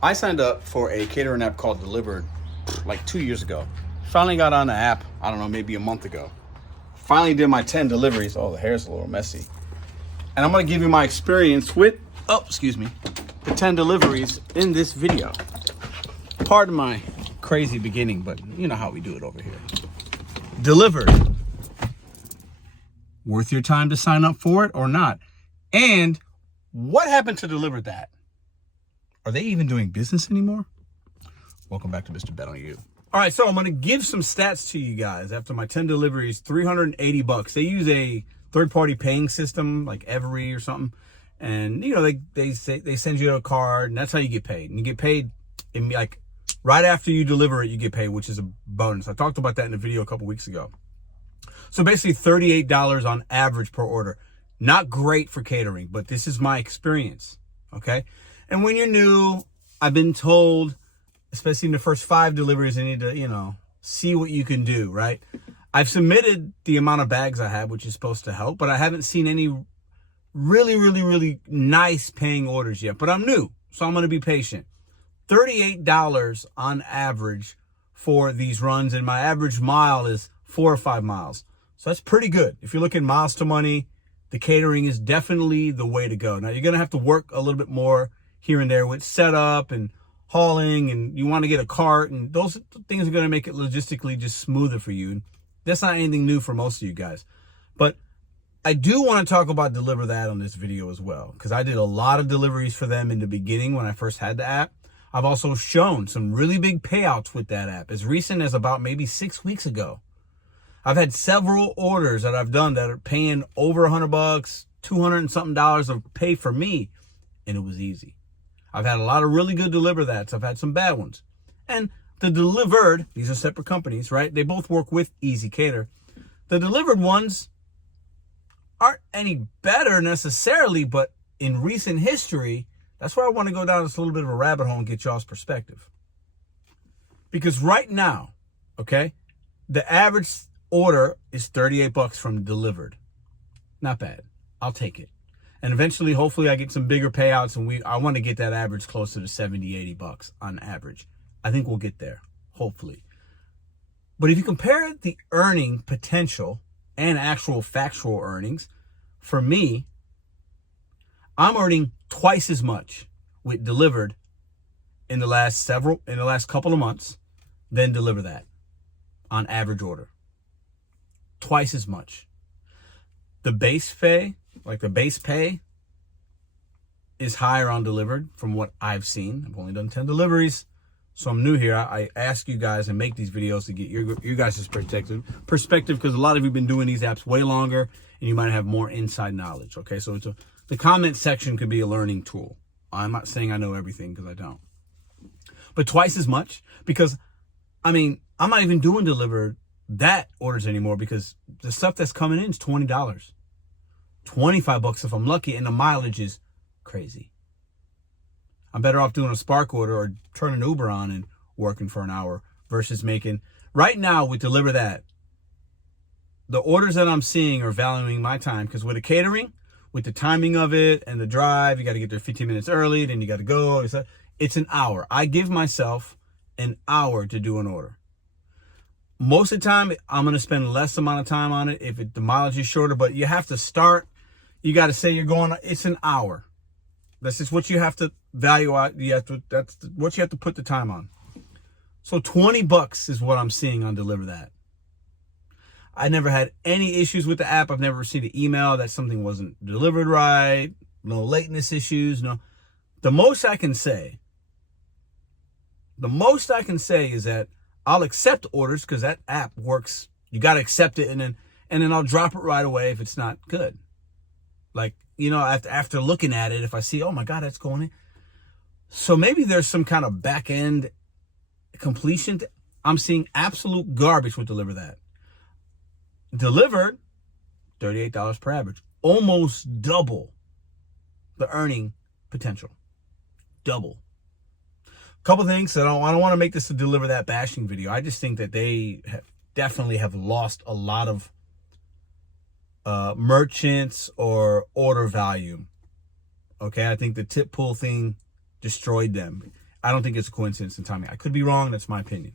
I signed up for a catering app called Dilvrd like 2 years ago. Finally got on the app, I don't know, maybe a month ago. Finally did my 10 deliveries. Oh, the hair's a little messy. And I'm gonna give you my experience with, the 10 deliveries in this video. Pardon my crazy beginning, but you know how we do it over here. Dilvrd. Worth your time to sign up for it or not? And what happened to DeliverThat? Are they even doing business anymore? Welcome back to Mr.BetonYou. All right, so I'm going to give some stats to you guys after my 10 deliveries, $380. They use a third-party paying system like Every or something. And, you know, they send you a card, and that's how you get paid. And you get paid in like right after you deliver it, you get paid, which is a bonus. I talked about that in a video a couple weeks ago. So basically $38 on average per order. Not great for catering, but this is my experience, okay? And when you're new, I've been told, especially in the first 5 deliveries, I need to, see what you can do, right? I've submitted the amount of bags I have, which is supposed to help, but I haven't seen any really nice paying orders yet. But I'm new, so I'm going to be patient. $38 on average for these runs, and my average mile is 4 or 5 miles. So that's pretty good. If you're looking miles to money, the catering is definitely the way to go. Now, you're going to have to work a little bit more here and there with setup and hauling, and you want to get a cart, and those things are going to make it logistically just smoother for you. That's not anything new for most of you guys. But I do want to talk about DeliverThat on this video as well, because I did a lot of deliveries for them in the beginning when I first had the app. I've also shown some really big payouts with that app as recent as about maybe 6 weeks ago. I've had several orders that I've done that are paying over $100, 200 and something of pay for me, and it was easy. I've had a lot of really good DeliverThats. I've had some bad ones. And the Dilvrd, these are separate companies, right? They both work with Easy Cater. The Dilvrd ones aren't any better necessarily, but in recent history, that's where I want to go down this little bit of a rabbit hole and get y'all's perspective. Because right now, okay, the average order is $38 from Dilvrd. Not bad. I'll take it. And eventually, hopefully, I get some bigger payouts, and I want to get that average closer to $70, $80 on average. I think we'll get there, hopefully. But if you compare the earning potential and actual factual earnings, for me, I'm earning twice as much with Dilvrd in the last couple of months than DeliverThat on average order. Twice as much. The base pay is higher on Dilvrd from what I've seen. I've only done 10 deliveries, so I'm new here. I ask you guys and make these videos to get your guys' perspective, because a lot of you have been doing these apps way longer, and you might have more inside knowledge, okay? So the comment section could be a learning tool. I'm not saying I know everything, because I don't. But twice as much, because, I'm not even doing DeliverThat orders anymore, because the stuff that's coming in is $20. $25 if I'm lucky, and the mileage is crazy. I'm better off doing a Spark order or turning Uber on and working for an hour versus making, right now with DeliverThat, the orders that I'm seeing are valuing my time, because with the catering, with the timing of it and the drive, you got to get there 15 minutes early, then you got to go. It's an hour. I give myself an hour to do an order. Most of the time, I'm going to spend less amount of time on it if the mileage is shorter, but you have to start. You got to say you're going, it's an hour. That's just what you have to value out. That's what you have to put the time on. So $20 is what I'm seeing on DeliverThat. I never had any issues with the app. I've never received an email that something wasn't delivered right. No lateness issues. No. The most I can say is that I'll accept orders, because that app works. You got to accept it, and then I'll drop it right away if it's not good. Like, after looking at it, if I see, oh my God, that's going in. So maybe there's some kind of back end completion. I'm seeing absolute garbage with DeliverThat. Dilvrd, $38 per average. Almost double the earning potential. Double. Couple things. I don't want to make this a DeliverThat bashing video. I just think that they definitely have lost a lot of merchants or order value. Okay, I think the tip pool thing destroyed them. I don't think it's a coincidence in timing. I could be wrong. That's my opinion.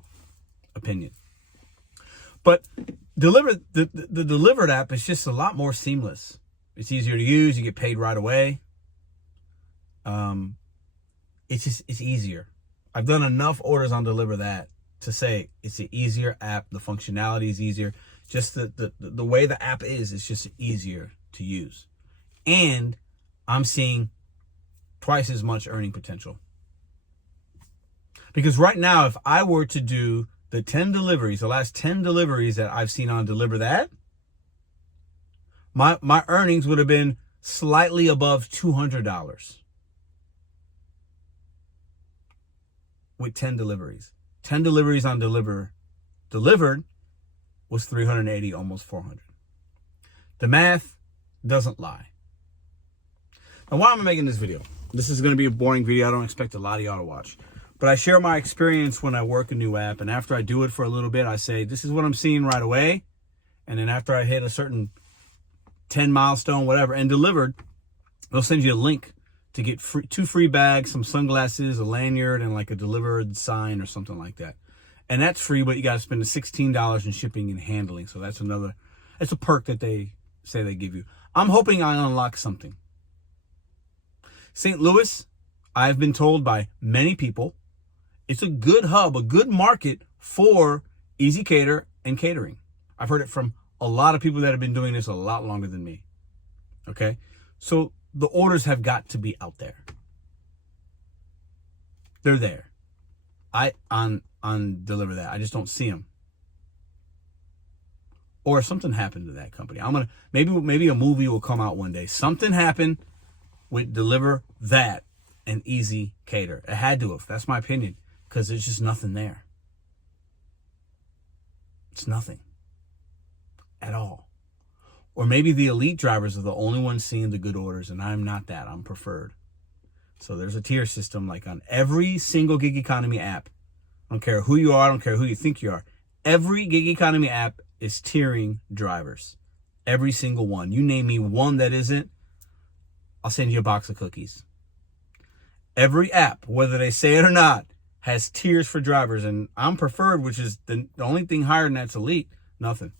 But the DeliverThat app is just a lot more seamless. It's easier to use. You get paid right away. It's easier. I've done enough orders on DeliverThat to say it's an easier app. The functionality is easier. Just the way the app is, it's just easier to use. And I'm seeing twice as much earning potential. Because right now, if I were to do the 10 deliveries, the last 10 deliveries that I've seen on DeliverThat, my earnings would have been slightly above $200 with 10 deliveries. 10 deliveries on Dilvrd was 380, almost 400. The math doesn't lie. Now, why am I making this video? This is going to be a boring video. I don't expect a lot of y'all to watch. But I share my experience when I work a new app. And after I do it for a little bit, I say, this is what I'm seeing right away. And then after I hit a certain 10 milestone, whatever, and Dilvrd, they'll send you a link to get 2 free bags, some sunglasses, a lanyard, and like a Dilvrd sign or something like that. And that's free, but you got to spend the $16 in shipping and handling. So that's a perk that they say they give you. I'm hoping I unlock something. St. Louis, I've been told by many people, it's a good hub, a good market for Easy Cater and catering. I've heard it from a lot of people that have been doing this a lot longer than me. Okay? So the orders have got to be out there. They're there. On DeliverThat, I just don't see them. Or something happened to that company. Maybe a movie will come out one day. Something happened with DeliverThat and Easy Cater. It had to have. That's my opinion. Because there's just nothing there. It's nothing. At all. Or maybe the elite drivers are the only ones seeing the good orders, and I'm not that. I'm preferred. So there's a tier system like on every single gig economy app. I don't care who you are. I don't care who you think you are. Every gig economy app is tiering drivers. Every single one. You name me one that isn't, I'll send you a box of cookies. Every app, whether they say it or not, has tiers for drivers. And I'm preferred, which is the only thing higher than that's elite. Nothing.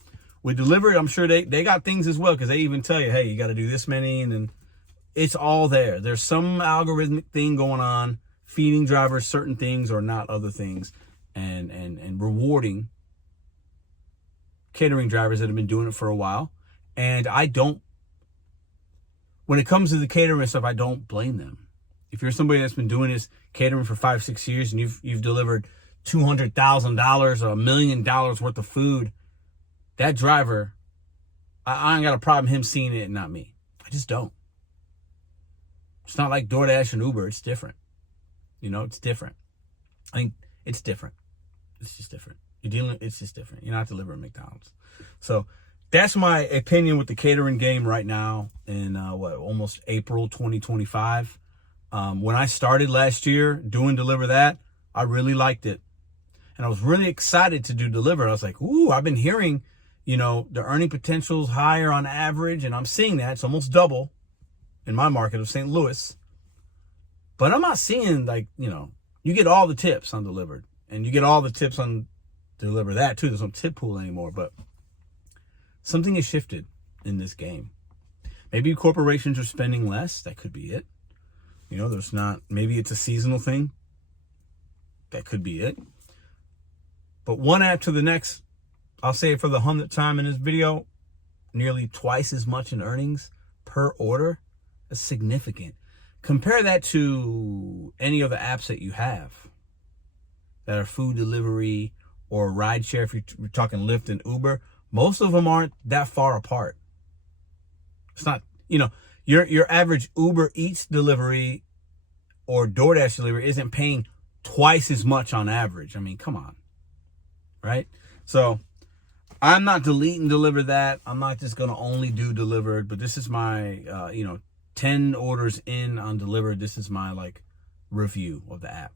With Dilvrd, I'm sure they got things as well, because they even tell you, hey, you got to do this many, and then it's all there. There's some algorithmic thing going on, feeding drivers certain things or not other things, and rewarding catering drivers that have been doing it for a while. And when it comes to the catering stuff, I don't blame them. If you're somebody that's been doing this catering for 5-6 years and you've delivered $200,000 or $1 million worth of food, that driver, I ain't got a problem him seeing it and not me. I just don't. It's not like DoorDash and Uber. It's different. It's different. I think it's different. It's just different. It's just different. You're not delivering McDonald's. So that's my opinion with the catering game right now in almost April 2025. When I started last year doing DeliverThat, I really liked it. And I was really excited to do Dilvrd. I was like, ooh, I've been hearing, the earning potential's higher on average, and I'm seeing that. It's almost double in my market of St. Louis. But I'm not seeing, you get all the tips on Dilvrd, and you get all the tips on DeliverThat too. There's no tip pool anymore, but something has shifted in this game. Maybe corporations are spending less. That could be it. There's not, maybe it's a seasonal thing. That could be it. But one app to the next, I'll say it for the 100th time in this video, nearly twice as much in earnings per order. That's significant. Compare that to any of the apps that you have that are food delivery or rideshare. If you're talking Lyft and Uber, most of them aren't that far apart. It's not, your average Uber Eats delivery or DoorDash delivery isn't paying twice as much on average. I mean, come on. Right? So I'm not deleting DeliverThat. I'm not just going to only do Dilvrd, but this is my, 10 orders in on Dilvrd. This is my review of the app.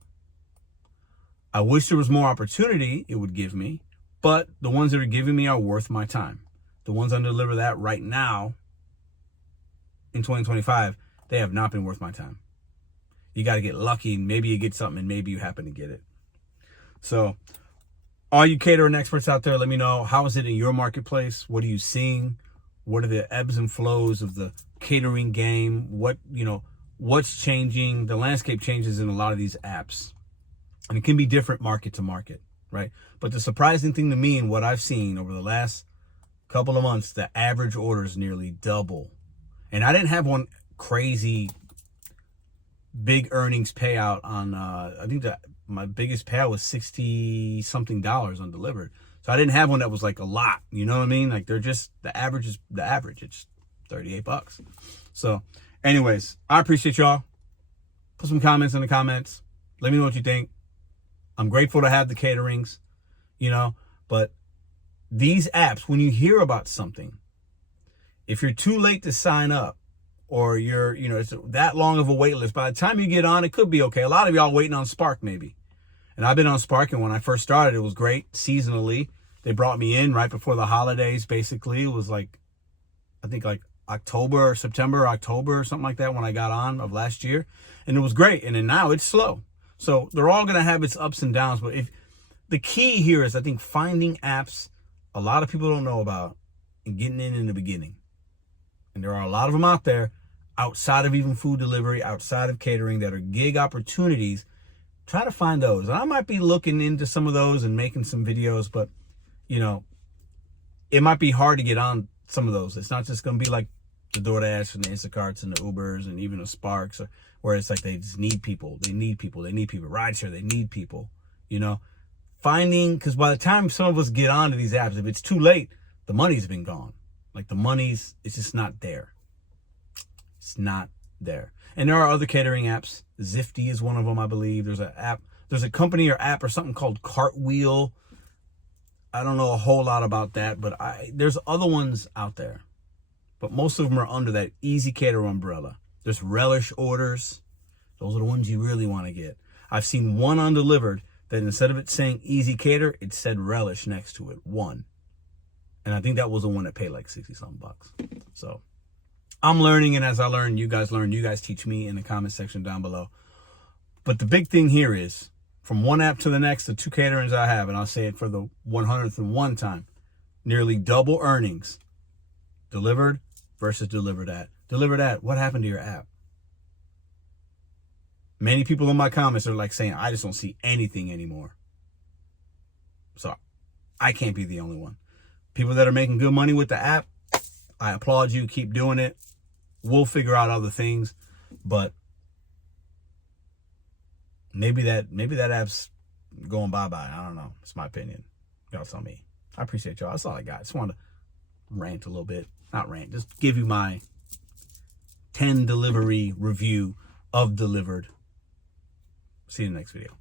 I wish there was more opportunity it would give me, but the ones that are giving me are worth my time. The ones on DeliverThat right now in 2025, they have not been worth my time. You got to get lucky, and maybe you get something, and maybe you happen to get it. So all you catering experts out there, let me know, how is it in your marketplace? What are you seeing? What are the ebbs and flows of the catering game? What's changing? The landscape changes in a lot of these apps, and it can be different market to market, right? But the surprising thing to me, and what I've seen over the last couple of months, the average order is nearly double. And I didn't have one crazy big earnings payout on, I think that my biggest payout was $60 something on Dilvrd. So I didn't have one that was like a lot, you know what I mean? Like they're just, the average is the average. It's $38. So anyways, I appreciate y'all. Put some comments in the comments. Let me know what you think. I'm grateful to have the caterings, but these apps, when you hear about something, if you're too late to sign up, or it's that long of a wait list, by the time you get on, it could be okay. A lot of y'all waiting on Spark maybe. And I've been on Spark, and when I first started, it was great seasonally. They brought me in right before the holidays, basically. It was like, I think like October, October, something like that when I got on of last year. And it was great. And then now it's slow. So they're all going to have its ups and downs. But the key here is, I think, finding apps a lot of people don't know about and getting in the beginning. And there are a lot of them out there outside of even food delivery, outside of catering, that are gig opportunities. Try to find those. And I might be looking into some of those and making some videos, but it might be hard to get on some of those. It's not just going to be like the DoorDash and the Instacarts and the Ubers and even the Sparks, where it's like they just need people. They need people. Rideshare, they need people. Finding, because by the time some of us get onto these apps, if it's too late, the money's been gone. Like it's just not there. It's not there. And there are other catering apps. Zifty is one of them, I believe. There's a company or app or something called Cartwheel. I don't know a whole lot about that, but there's other ones out there. But most of them are under that Easy Cater umbrella. There's Relish orders. Those are the ones you really want to get. I've seen one on Dilvrd that instead of it saying Easy Cater, it said Relish next to it. One. And I think that was the one that paid like 60 something bucks. So I'm learning, and as I learn, you guys learn. You guys teach me in the comment section down below. But the big thing here is, from one app to the next, the two caterings I have, and I'll say it for the 101st time, nearly double earnings. Dilvrd versus DeliverThat. DeliverThat, what happened to your app? Many people in my comments are like saying, I just don't see anything anymore. So I can't be the only one. People that are making good money with the app, I applaud you. Keep doing it. We'll figure out other things, but maybe that app's going bye-bye. I don't know. It's my opinion. Y'all tell me. I appreciate y'all. That's all I got. Just wanted to rant a little bit. Not rant. Just give you my 10 delivery review of Dilvrd. See you in the next video.